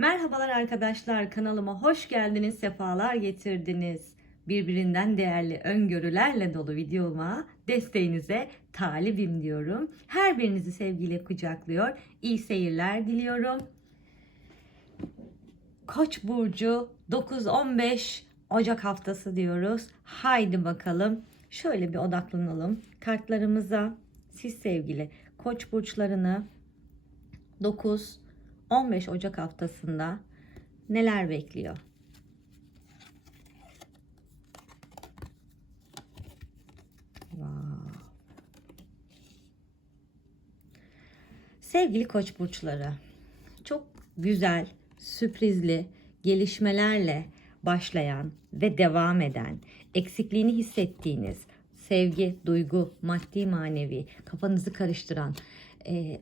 Merhabalar arkadaşlar kanalıma hoş geldiniz, sefalar getirdiniz. Birbirinden değerli öngörülerle dolu videoma desteğinize talibim diyorum. Her birinizi sevgiyle kucaklıyor. İyi seyirler diliyorum. Koç burcu 9-15 Ocak haftası diyoruz. Haydi bakalım. Şöyle bir odaklanalım kartlarımıza. Siz sevgili Koç burçlarını 9 15 Ocak haftasında neler bekliyor? Sevgili Koç burçları, çok güzel, sürprizli gelişmelerle başlayan ve devam eden, eksikliğini hissettiğiniz sevgi, duygu, maddi, manevi, kafanızı karıştıran, e,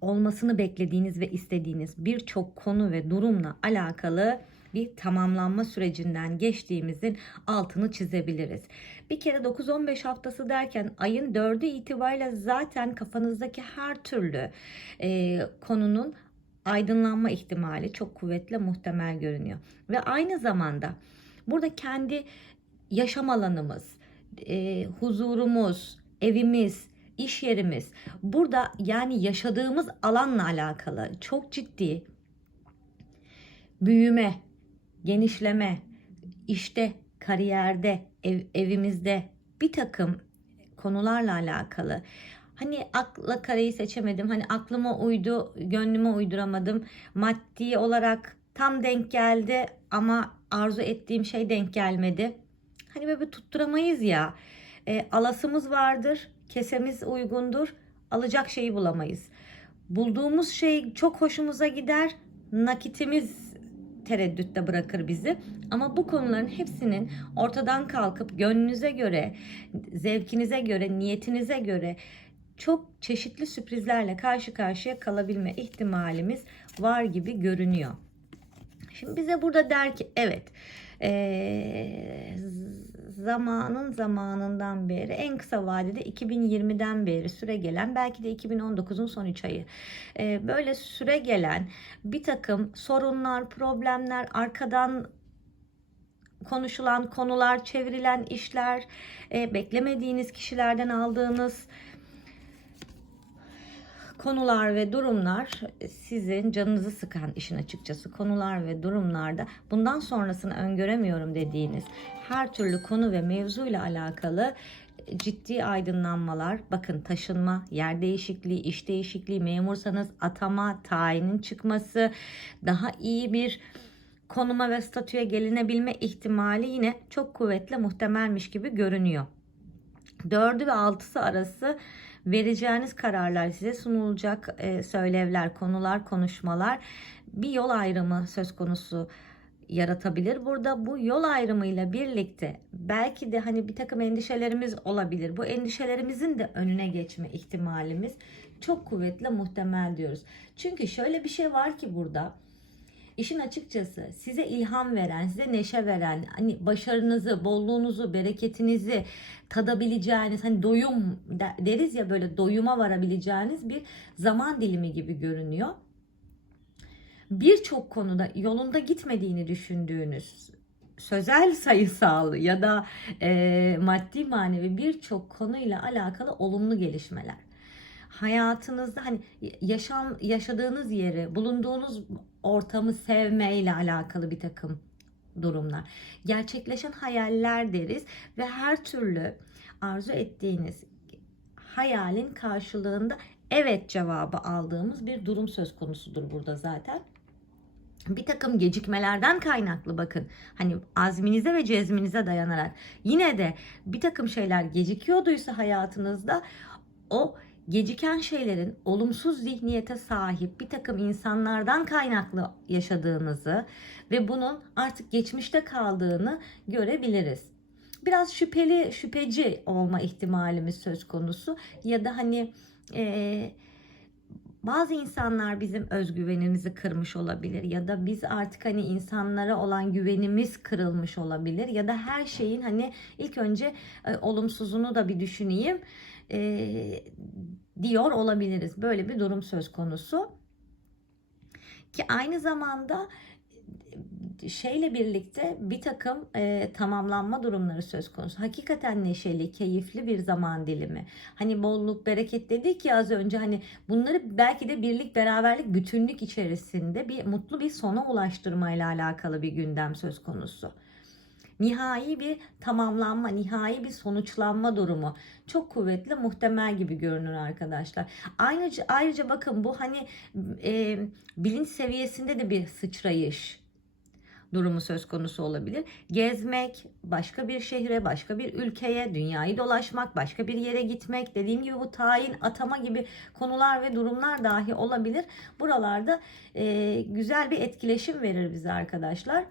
olmasını beklediğiniz ve istediğiniz birçok konu ve durumla alakalı bir tamamlanma sürecinden geçtiğimizin altını çizebiliriz. Bir kere 9-15 haftası derken ayın 4'ü itibariyle zaten kafanızdaki her türlü e, konunun aydınlanma ihtimali çok kuvvetli muhtemel görünüyor. Ve aynı zamanda burada kendi yaşam alanımız, e, huzurumuz, evimiz, iş yerimiz burada yani yaşadığımız alanla alakalı çok ciddi büyüme, genişleme, işte, kariyerde, ev, evimizde bir takım konularla alakalı. Hani akla kareyi seçemedim. Hani aklıma uydu, gönlüme uyduramadım. Maddi olarak tam denk geldi ama arzu ettiğim şey denk gelmedi. Hani böyle tutturamayız ya. E, alasımız vardır, kesemiz uygundur, alacak şeyi bulamayız. Bulduğumuz şey çok hoşumuza gider, nakitimiz tereddütte bırakır bizi. Ama bu konuların hepsinin ortadan kalkıp gönlünüze göre, zevkinize göre, niyetinize göre çok çeşitli sürprizlerle karşı karşıya kalabilme ihtimalimiz var gibi görünüyor. Şimdi bize burada der ki evet ee, zamanın zamanından beri en kısa vadede 2020'den beri süre gelen belki de 2019'un son 3 ayı ee, böyle süre gelen bir takım sorunlar problemler arkadan konuşulan konular çevrilen işler e, beklemediğiniz kişilerden aldığınız konular ve durumlar sizin canınızı sıkan işin açıkçası konular ve durumlarda bundan sonrasını öngöremiyorum dediğiniz her türlü konu ve mevzuyla alakalı ciddi aydınlanmalar bakın taşınma yer değişikliği iş değişikliği memursanız atama tayinin çıkması daha iyi bir konuma ve statüye gelinebilme ihtimali yine çok kuvvetli muhtemelmiş gibi görünüyor. 4'ü ve 6'sı arası vereceğiniz kararlar size sunulacak e, söylevler, konular, konuşmalar bir yol ayrımı söz konusu yaratabilir. Burada bu yol ayrımıyla birlikte belki de hani bir takım endişelerimiz olabilir. Bu endişelerimizin de önüne geçme ihtimalimiz çok kuvvetli muhtemel diyoruz. Çünkü şöyle bir şey var ki burada İşin açıkçası size ilham veren, size neşe veren, hani başarınızı, bolluğunuzu, bereketinizi tadabileceğiniz, hani doyum deriz ya böyle doyuma varabileceğiniz bir zaman dilimi gibi görünüyor. Birçok konuda yolunda gitmediğini düşündüğünüz sözel sayısal ya da e, maddi manevi birçok konuyla alakalı olumlu gelişmeler hayatınızda hani yaşam yaşadığınız yeri, bulunduğunuz ortamı sevmeyle alakalı bir takım durumlar. Gerçekleşen hayaller deriz ve her türlü arzu ettiğiniz hayalin karşılığında evet cevabı aldığımız bir durum söz konusudur burada zaten. Bir takım gecikmelerden kaynaklı bakın hani azminize ve cezminize dayanarak yine de bir takım şeyler gecikiyorduysa hayatınızda o geciken şeylerin olumsuz zihniyete sahip bir takım insanlardan kaynaklı yaşadığınızı ve bunun artık geçmişte kaldığını görebiliriz. Biraz şüpheli, şüpheci olma ihtimalimiz söz konusu ya da hani e, bazı insanlar bizim özgüvenimizi kırmış olabilir ya da biz artık hani insanlara olan güvenimiz kırılmış olabilir ya da her şeyin hani ilk önce e, olumsuzunu da bir düşüneyim e, diyor olabiliriz. Böyle bir durum söz konusu. Ki aynı zamanda şeyle birlikte bir takım e, tamamlanma durumları söz konusu. Hakikaten neşeli, keyifli bir zaman dilimi. Hani bolluk, bereket dedik ya az önce hani bunları belki de birlik, beraberlik, bütünlük içerisinde bir mutlu bir sona ulaştırmayla alakalı bir gündem söz konusu. Nihai bir tamamlanma, nihai bir sonuçlanma durumu çok kuvvetli, muhtemel gibi görünür arkadaşlar. Ayrıca, ayrıca bakın bu hani e, bilinç seviyesinde de bir sıçrayış durumu söz konusu olabilir. Gezmek, başka bir şehre, başka bir ülkeye, dünyayı dolaşmak, başka bir yere gitmek, dediğim gibi bu tayin, atama gibi konular ve durumlar dahi olabilir. Buralarda e, güzel bir etkileşim verir bize arkadaşlar.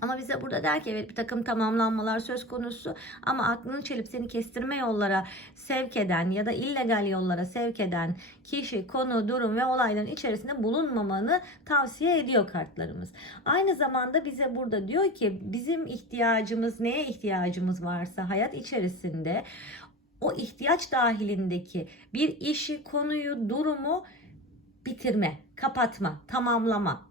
Ama bize burada der ki evet bir takım tamamlanmalar söz konusu ama aklını çelip seni kestirme yollara sevk eden ya da illegal yollara sevk eden kişi, konu, durum ve olayların içerisinde bulunmamanı tavsiye ediyor kartlarımız. Aynı zamanda bize burada diyor ki bizim ihtiyacımız neye ihtiyacımız varsa hayat içerisinde o ihtiyaç dahilindeki bir işi, konuyu, durumu bitirme, kapatma, tamamlama,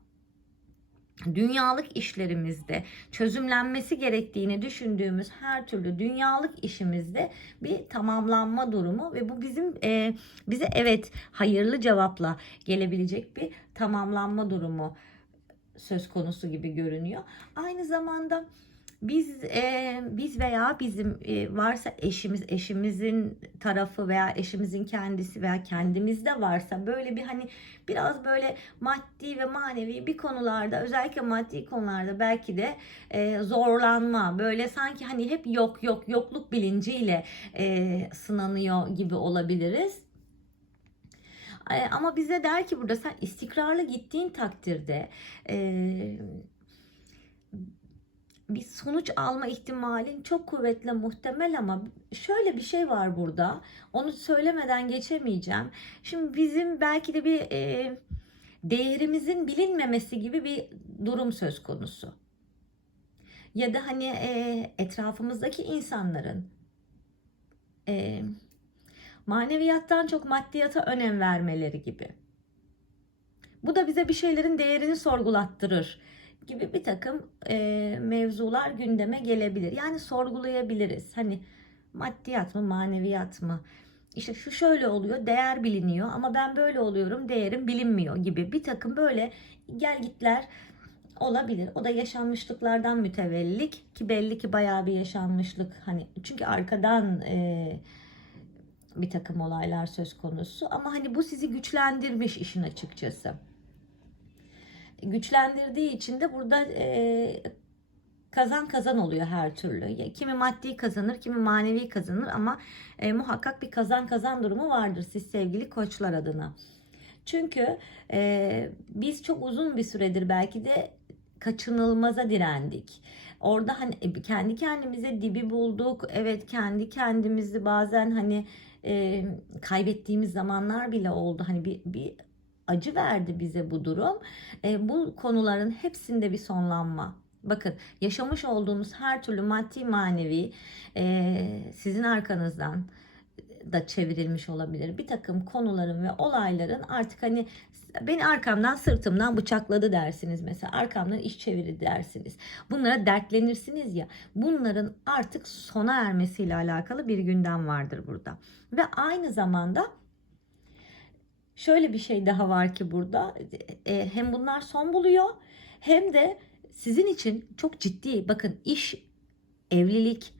dünyalık işlerimizde çözümlenmesi gerektiğini düşündüğümüz her türlü dünyalık işimizde bir tamamlanma durumu ve bu bizim e, bize evet hayırlı cevapla gelebilecek bir tamamlanma durumu söz konusu gibi görünüyor. Aynı zamanda biz e, biz veya bizim e, varsa eşimiz eşimizin tarafı veya eşimizin kendisi veya kendimizde varsa böyle bir hani biraz böyle maddi ve manevi bir konularda özellikle maddi konularda belki de e, zorlanma böyle sanki hani hep yok yok yokluk bilinciyle e, sınanıyor gibi olabiliriz. E, ama bize der ki burada sen istikrarlı gittiğin takdirde e, bir sonuç alma ihtimalin çok kuvvetli muhtemel ama şöyle bir şey var burada. Onu söylemeden geçemeyeceğim. Şimdi bizim belki de bir e, değerimizin bilinmemesi gibi bir durum söz konusu. Ya da hani e, etrafımızdaki insanların e, maneviyattan çok maddiyata önem vermeleri gibi. Bu da bize bir şeylerin değerini sorgulattırır gibi bir takım e, mevzular gündeme gelebilir. Yani sorgulayabiliriz. Hani maddiyat mı, maneviyat mı? İşte şu şöyle oluyor, değer biliniyor ama ben böyle oluyorum, değerim bilinmiyor gibi bir takım böyle gel gitler olabilir. O da yaşanmışlıklardan mütevellik ki belli ki bayağı bir yaşanmışlık hani çünkü arkadan e, bir takım olaylar söz konusu ama hani bu sizi güçlendirmiş işin açıkçası güçlendirdiği için de burada e, kazan kazan oluyor her türlü. Kimi maddi kazanır, kimi manevi kazanır ama e, muhakkak bir kazan kazan durumu vardır siz sevgili koçlar adına. Çünkü e, biz çok uzun bir süredir belki de kaçınılmaza direndik. Orada hani e, kendi kendimize dibi bulduk. Evet kendi kendimizi bazen hani e, kaybettiğimiz zamanlar bile oldu. Hani bir, bir acı verdi bize bu durum. E, bu konuların hepsinde bir sonlanma. Bakın yaşamış olduğunuz her türlü maddi manevi e, sizin arkanızdan da çevrilmiş olabilir. Bir takım konuların ve olayların artık hani beni arkamdan sırtımdan bıçakladı dersiniz mesela. Arkamdan iş çeviri dersiniz. Bunlara dertlenirsiniz ya. Bunların artık sona ermesiyle alakalı bir gündem vardır burada. Ve aynı zamanda şöyle bir şey daha var ki burada e, hem bunlar son buluyor hem de sizin için çok ciddi bakın iş evlilik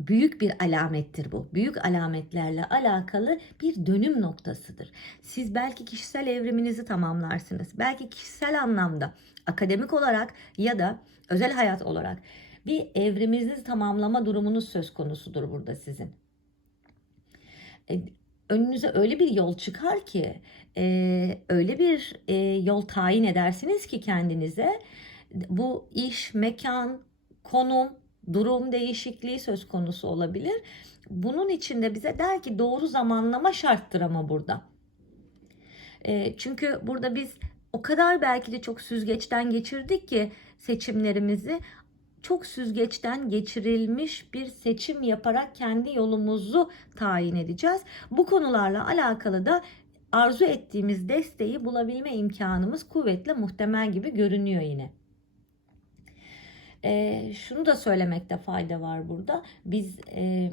büyük bir alamettir bu. Büyük alametlerle alakalı bir dönüm noktasıdır. Siz belki kişisel evriminizi tamamlarsınız. Belki kişisel anlamda akademik olarak ya da özel hayat olarak bir evriminizi tamamlama durumunuz söz konusudur burada sizin. E, önünüze öyle bir yol çıkar ki e, öyle bir e, yol tayin edersiniz ki kendinize bu iş, mekan, konum, durum değişikliği söz konusu olabilir. Bunun için de bize der ki doğru zamanlama şarttır ama burada. E, çünkü burada biz o kadar belki de çok süzgeçten geçirdik ki seçimlerimizi çok süzgeçten geçirilmiş bir seçim yaparak kendi yolumuzu tayin edeceğiz. Bu konularla alakalı da arzu ettiğimiz desteği bulabilme imkanımız kuvvetle muhtemel gibi görünüyor yine. Ee, şunu da söylemekte fayda var burada. Biz e,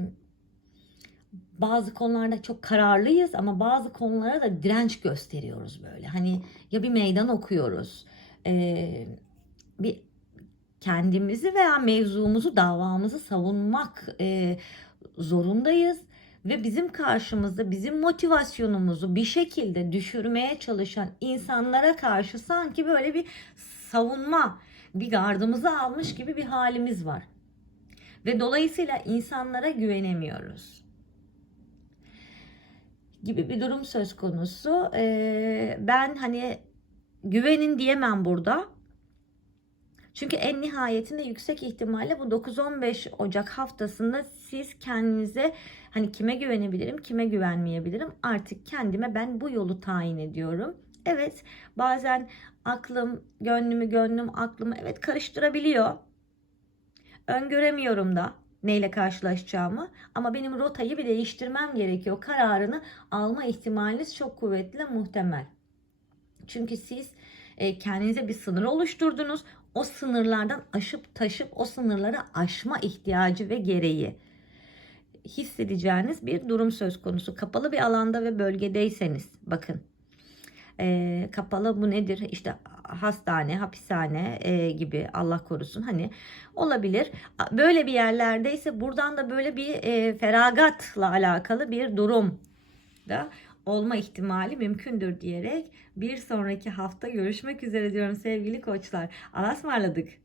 bazı konularda çok kararlıyız ama bazı konulara da direnç gösteriyoruz böyle. Hani ya bir meydan okuyoruz, e, bir kendimizi veya mevzumuzu, davamızı savunmak e, zorundayız ve bizim karşımızda bizim motivasyonumuzu bir şekilde düşürmeye çalışan insanlara karşı sanki böyle bir savunma, bir gardımızı almış gibi bir halimiz var. Ve dolayısıyla insanlara güvenemiyoruz gibi bir durum söz konusu. Ee, ben hani güvenin diyemem burada. Çünkü en nihayetinde yüksek ihtimalle bu 9-15 Ocak haftasında siz kendinize hani kime güvenebilirim, kime güvenmeyebilirim artık kendime ben bu yolu tayin ediyorum. Evet bazen aklım, gönlümü, gönlüm aklımı evet karıştırabiliyor. Öngöremiyorum da neyle karşılaşacağımı ama benim rotayı bir değiştirmem gerekiyor. Kararını alma ihtimaliniz çok kuvvetli muhtemel. Çünkü siz e, kendinize bir sınır oluşturdunuz. O sınırlardan aşıp taşıp o sınırları aşma ihtiyacı ve gereği hissedeceğiniz bir durum söz konusu. Kapalı bir alanda ve bölgedeyseniz bakın e, kapalı bu nedir işte hastane hapishane e, gibi Allah korusun hani olabilir böyle bir yerlerdeyse buradan da böyle bir e, feragatla alakalı bir durum da olma ihtimali mümkündür diyerek bir sonraki hafta görüşmek üzere diyorum sevgili koçlar. Alas ısmarladık.